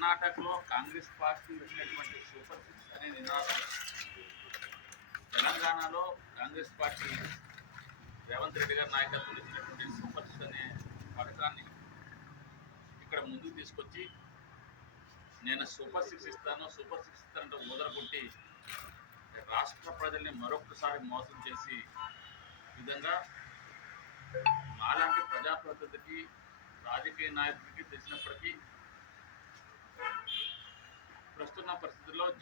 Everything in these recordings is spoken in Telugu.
కర్ణాటకలో కాంగ్రెస్ పార్టీ వచ్చినటువంటి సూపర్ సిక్స్ అనే నినాదం. తెలంగాణలో కాంగ్రెస్ పార్టీ రేవంత్ రెడ్డి గారి నాయకత్వంలో ఇచ్చినటువంటి సూపర్ సిక్స్ అనే పథకాన్ని ఇక్కడ ముందుకు తీసుకొచ్చి నేను సూపర్ సిక్స్ ఇస్తాను సూపర్ సిక్స్ ఇస్తానంటే ఊదరగొట్టి రాష్ట్ర ప్రజల్ని మరొకసారి మోసం చేసి విధంగా మాలాంటి ప్రజాప్రతినిధికి రాజకీయ నాయకుడికి తెలిసినప్పటికీ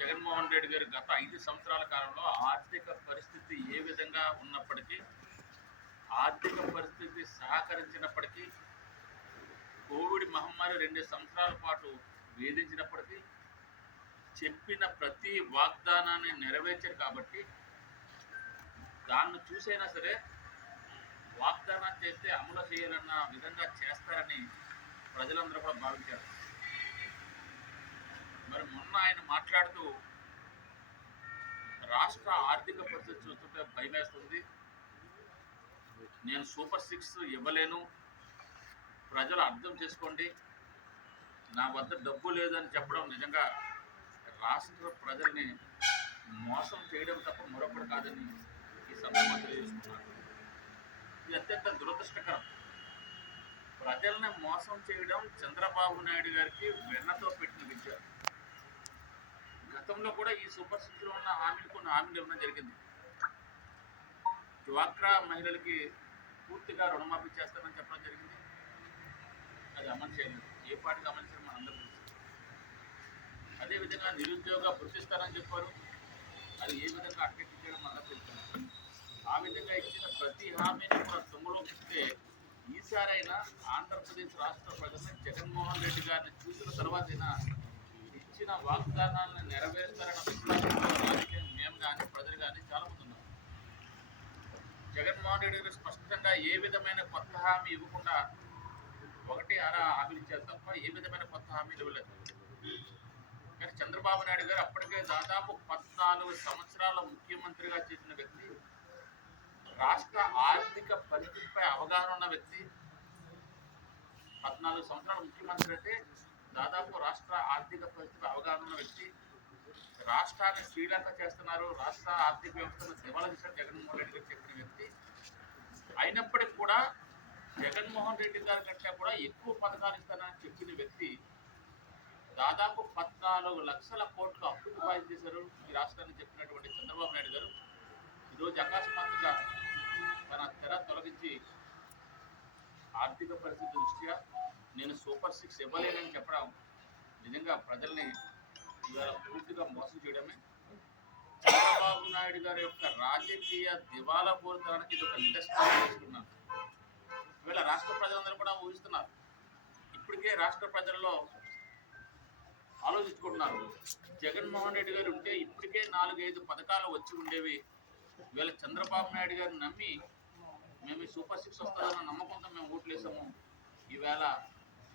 జగన్మోహన్ రెడ్డి గారు గత ఐదు సంవత్సరాల కాలంలో ఆర్థిక పరిస్థితి ఏ విధంగా ఉన్నప్పటికీ ఆర్థిక పరిస్థితి సహకరించినప్పటికీ కోవిడ్ మహమ్మారి రెండు సంవత్సరాల పాటు వేధించినప్పటికీ చెప్పిన ప్రతి వాగ్దానాన్ని నెరవేర్చారు కాబట్టి దాన్ని చూసైనా సరే వాగ్దానం చేస్తే అమలు చేయాలన్న విధంగా చేస్తారని ప్రజలందరూ కూడా భావించారు. మరి మొన్న ఆయన మాట్లాడుతూ రాష్ట్ర ఆర్థిక పరిస్థితి చూస్తుంటే భయమేస్తుంది. నేను సూపర్ సిక్స్ ఇవ్వలేను. ప్రజలు అర్థం చేసుకోండి. నా వద్ద డబ్బు లేదని చెప్పడం నిజంగా రాష్ట్ర ప్రజల్ని మోసం చేయడం తప్ప మరొకటి కాదని ఈ సందర్భంగా తెలియజేసుకున్నాను ఇది అత్యంత దురదృష్టకరం. ప్రజల్ని మోసం చేయడం చంద్రబాబు నాయుడు గారికి వెన్నతో పెట్టిన విద్య. గతంలో కూడా ఈ సూపర్ సిక్స్లో ఉన్న హామీలు కొన్ని హామీలు ఇవ్వడం జరిగింది. డ్వాక్రా మహిళలకి పూర్తిగా రుణమాఫీ చేస్తామని చెప్పడం జరిగింది. అది అమలు చేయలేదు. ఏ పార్టీకి అమలు చేయడం మన అందరూ తెలుసు. అదేవిధంగా నిరుద్యోగ గుర్తిస్తారని చెప్పారు. అది ఏ విధంగా అట్టెక్ట్ చేయడం మనకు తెలుసు ఆ విధంగా ఇచ్చిన ప్రతి హామీని కూడా తొమ్మిలో ఇస్తే ఈసారైనా ఆంధ్రప్రదేశ్ రాష్ట్ర ప్రజలు జగన్మోహన్ రెడ్డి గారిని చూసిన తర్వాతైనా ఇచ్చిన వాగ్దానాలను నెరవేరుస్తారన్న విశ్వాసంతో రాజకీయం మేము కానీ ప్రజలు కానీ చాలా మంది ఉన్నారు జగన్మోహన్ రెడ్డి గారు స్పష్టంగా ఏ విధమైన కొత్త హామీ ఇవ్వకుండా ఒకటి అర హామీలు ఇచ్చారు తప్ప ఏ విధమైన కొత్త హామీలు ఇవ్వలేదు. కానీ చంద్రబాబు నాయుడు గారు అప్పటికే దాదాపు పద్నాలుగు సంవత్సరాల ముఖ్యమంత్రిగా చేసిన వ్యక్తి రాష్ట్ర ఆర్థిక పరిస్థితిపై అవగాహన ఉన్న వ్యక్తి పద్నాలుగు సంవత్సరాల ముఖ్యమంత్రి అంటే దాదాపు రాష్ట్ర ఆర్థిక పరిస్థితి అవగాహన వ్యక్తి రాష్ట్రాన్ని శ్రీలంక చేస్తున్నారు రాష్ట్ర ఆర్థిక వ్యవస్థను దివాలా చేశారు జగన్మోహన్ రెడ్డి గారు చెప్పిన వ్యక్తి. అయినప్పటికీ కూడా జగన్మోహన్ రెడ్డి గారి కంటే కూడా ఎక్కువ పథకాలు ఇస్తానని చెప్పిన వ్యక్తి దాదాపు పద్నాలుగు లక్షల కోట్లు అప్పులు ఫైల్ చేశారు. ఈ రాష్ట్రాన్ని చెప్పినటువంటి చంద్రబాబు నాయుడు గారు ఈరోజు అకస్మాత్తుగా తన తెర తొలగించి ఆర్థిక పరిస్థితి దృష్ట్యా నేను సూపర్ సిక్స్ ఇవ్వలేనని చెప్పడం నిజంగా ప్రజల్ని ఇవాళ పూర్తిగా మోసం చేయడమే. చంద్రబాబు నాయుడు గారి యొక్క రాజకీయ దివాలా పూరితనానికి ఇది ఒక నిదర్శనం చేసుకున్నాను ఇవాళ రాష్ట్ర ప్రజలందరూ కూడా ఊహిస్తున్నారు. ఇప్పటికే రాష్ట్ర ప్రజల్లో ఆలోచించుకుంటున్నారు. జగన్మోహన్ రెడ్డి గారు ఉంటే ఇప్పటికే నాలుగైదు పథకాలు వచ్చి ఉండేవి. ఇవాళ చంద్రబాబు నాయుడు గారిని నమ్మి మేము సూపర్ సిక్స్ వస్తుందన్న నమ్మకంతో మేము ఓట్లేసాము ఈవేళ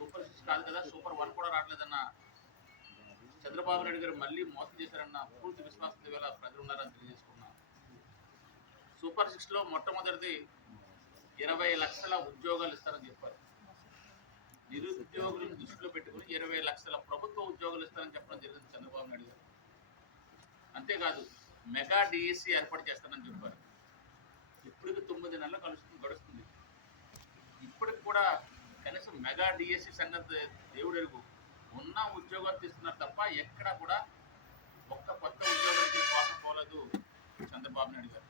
సూపర్ సిక్స్ కాదు కదా సూపర్ వన్ కూడా రావట్లేదన్న చంద్రబాబు నాయుడు గారు మళ్ళీ మోసం చేశారన్న పూర్తి విశ్వాసం వేళ ప్రజలు ఉన్నారని తెలియజేసుకున్నాం. సూపర్ సిక్స్లో మొట్టమొదటిది ఇరవై లక్షల ఉద్యోగాలు ఇస్తారని చెప్పారు. నిరుద్యోగులను దృష్టిలో పెట్టుకుని ఇరవై లక్షల ప్రభుత్వ ఉద్యోగాలు ఇస్తారని చెప్పడం జరిగింది చంద్రబాబు నాయుడు గారు. అంతేకాదు మెగా డిఎస్సి ఏర్పాటు చేస్తానని చెప్పారు. ఇప్పటికి తొమ్మిది నెలలు కలుస్తుంది గడుస్తుంది. ఇప్పటికి కూడా కనీసం మెగా డిఎస్సి సంగతి దేవుడు ఎరుగు ఉన్న ఉద్యోగాలు తీస్తున్నారు తప్ప ఎక్కడ కూడా ఒక్క కొత్త ఉద్యోగానికి కోసం పోలేదు చంద్రబాబు నాయుడు గారు.